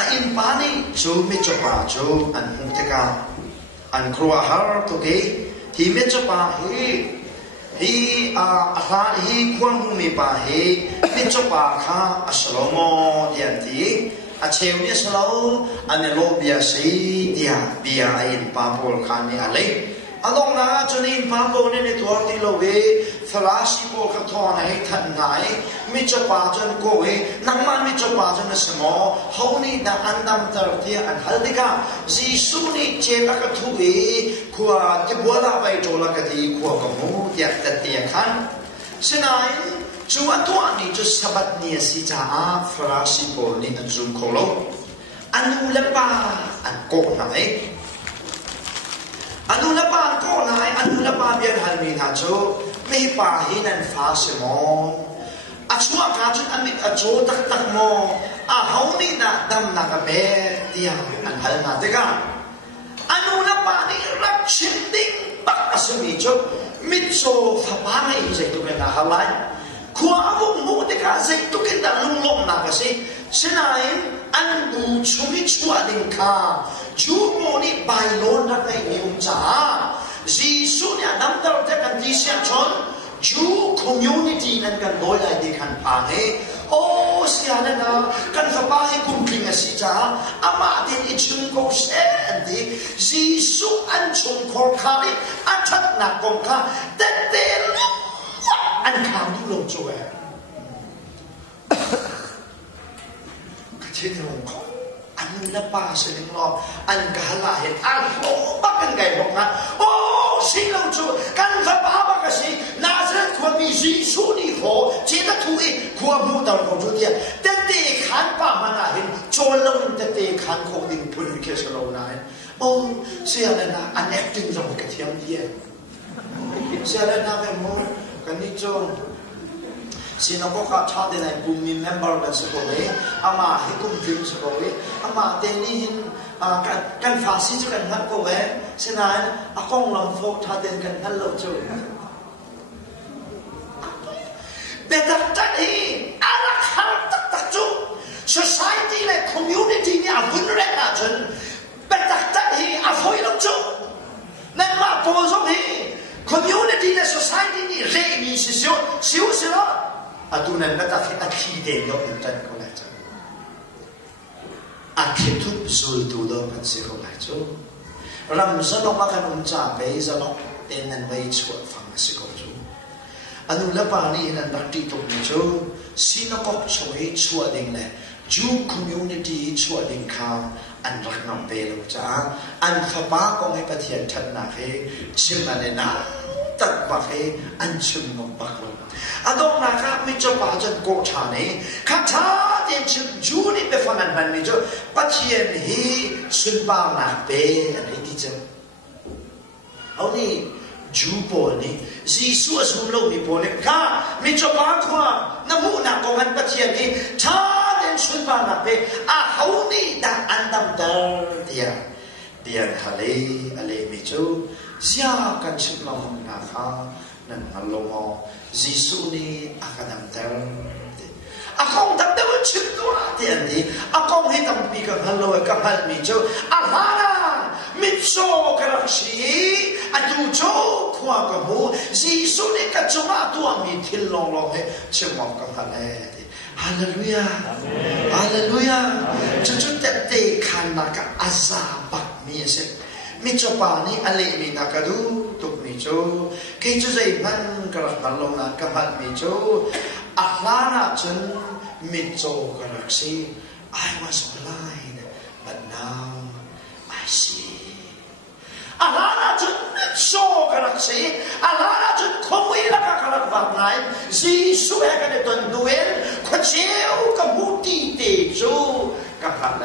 in pani chu mi chopa chu an teka an krua har to ke thi mi chopa hi ha hi kwang mi pa hi mi chopa kha aslomo dian ti a cheu ni slo an lo bia si dia bia in pa pol khan ni ale adong na chunin pa pol ni to ti lo ve Farasi po katon ay tanay mi chopa jon ko nangman mi chopa jon na samo honi na andam tarti an haldika Jisu ni cheta ka thuwi kwa tibwala bai tola ka ti kwa kamu ya tatia khan sinai chu atwa ni chu sabat ni si cha Farasi po ni an zum kholo anu lepa an ko na anu lepa an ko na anu lepa bian hal ni na chuไม่ป่าหินันฟ้าเสมออาชัวการจุดอันนี้อาโจตักโมอาเฮานี่นะดำนักเบเดียอันฮัลนาเดกันอนุนับป่านี่รักชินดิ้งปักอาสมิจุมิโซฟ้าป่าไม่ใจตุกันนะฮัลไลขวาบุมูเดกันใจตุกันแต่ลุงลมนักสิเช่นนั้นอันดูชุมิชัวดิ้งข้าจูโมนี่ใบโลนนักในยุงจ้าJisu ni adam dar te kan di sia chon ju community nan kan doi lai di kan pa he o sia na kan fa pa he kum kling a si cha ama din I chung ko se di Jisu an chung ko kha ni a that na kom kha te te an kham du lo cho e ka che ni lo koอันนั้นป้าเสด็จรออันกาลาเหตุอันโอ้ปักกันไก่บอกนะโอ้สิ่งเราจูกันฟ้าป้าบักสินาซาเรตควรมียิสุนี่โหเจตทุยควรมูดาวของจุดเดียเตะขันป้ามันเห็นโจรลงเตะขันของดินพุนเคสโลนายโอ้เสียเลยนะอันแอคติ้งเรากระเทียมเดียเสียเลยนะแบบมูกันนี่โจสินก็ขาดในกลุ่มมีเมมเบอร์กันสักคนอามาให้กลุ่มฟิล์มสักคนอามาเดนี่หินกันฟาซิจกันนักก็เว้เช่นนั้นอากงลำโฟกทัดเดินกันนั่นเราจูเบตักตักฮีอารักฮาตักตักจู society และ community นี่อาวุธแรงนะจนเบตักตักฮีอาฟอยเราจูนั่นมาโพสต์ฮี community และ society นี่เร่มีสิวสิวอาดูนั่นก็ตัดอาคีเดียวอินเตอร์ก็ได้จ้ะอาคิดทุบสูดดูดกันสิก็ได้จ้ะรำจะต้องมากันจ่าไปจะต้องเต้นนั่นไว้ช่วยฟังสิก็จ้ะอันนู้นละป่านี่นั่นรักที่ตรงนี้จ้ะสินก็ช่วยดิ่งเลยจูคอมมูนิตี้ช่วยดิ่งข้าวอันรักน้องเบลจ้ะอันฟ้าป้าก็ไม่ปฏิเสธทันนะเฮ้ชิมมันเลยนะตักบักเฮ้อันชิมนกบักเลยอาดงนะครับมิจฉาจนโกชานี่ข้าท้าเดินชิมจูนี่ไปฟังมันมิจฉาปัจเจียนฮีสุนบ้าหนักเป้อะไรที่จะเอานี่จูปอนี่จีสัวสุนโลกนี่ปอนี่ข้ามิจฉาขวาน้ำมูนักกงันปัจเจียนฮีท้าเดินสุนบ้าหนักเป้เขานี่ดังอันดำเดินเดียนทะเลอะไรมิจฉาเสียกันชิมลงนะครับนั่นฮัลโหลยิสุนี่อาการดำเดินอาคงดำเดินชิมตัวเดียนนี่อาคงให้ดำปีกับฮัลโหลกับฮัลมิโจอาลานะมิโจกระชีอาดูโจขวากับหูยิสุนี่กับจมาตัวมีทิลลงให้ชิมมองกับฮัลเลฮาเลลูยาฮาเลลูยาจุดๆแต่ขันนักอาซาบักมีเสร็จมิจปานี่อะไรมีนักดูตุกมิโจเคยจะใจมันกระหันลงนักกับมันมิโจอัลลานะจนมิโจกระชี I was blind but now I see อัลลานะจนมิโจกระชีอัลลานะจนคงวิลากระวังไหนจีสุเอกันตันดูเองคนเชี่ยวกับมุติเตจูกับอะไร